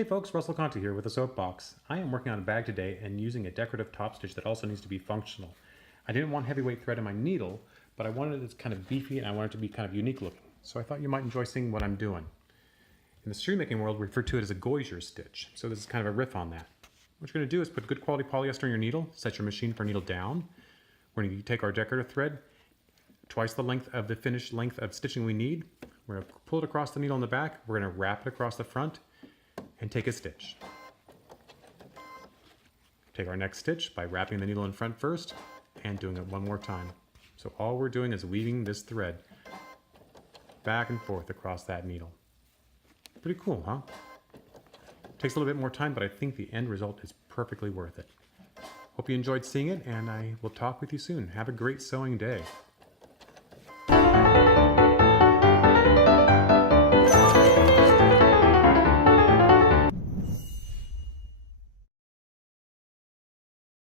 Hey folks, Russell Conte here with a soapbox. I am working on a bag today and using a decorative top stitch that also needs to be functional. I didn't want heavyweight thread in my needle, but I wanted it kind of beefy and I wanted it to be kind of unique looking. So I thought you might enjoy seeing what I'm doing. In the string making world, we refer to it as a Goiser stitch. So this is kind of a riff on that. What you're going to do is put good quality polyester in your needle, set your machine for needle down. We're going to take our decorative thread, twice the length of the finished length of stitching we need. We're going to pull it across the needle in the back. We're going to wrap it across the front and take a stitch. Take our next stitch by wrapping the needle in front first and doing it one more time. So all we're doing is weaving this thread back and forth across that needle. Pretty cool, huh? Takes a little bit more time, but I think the end result is perfectly worth it. Hope you enjoyed seeing it, and I will talk with you soon. Have a great sewing day.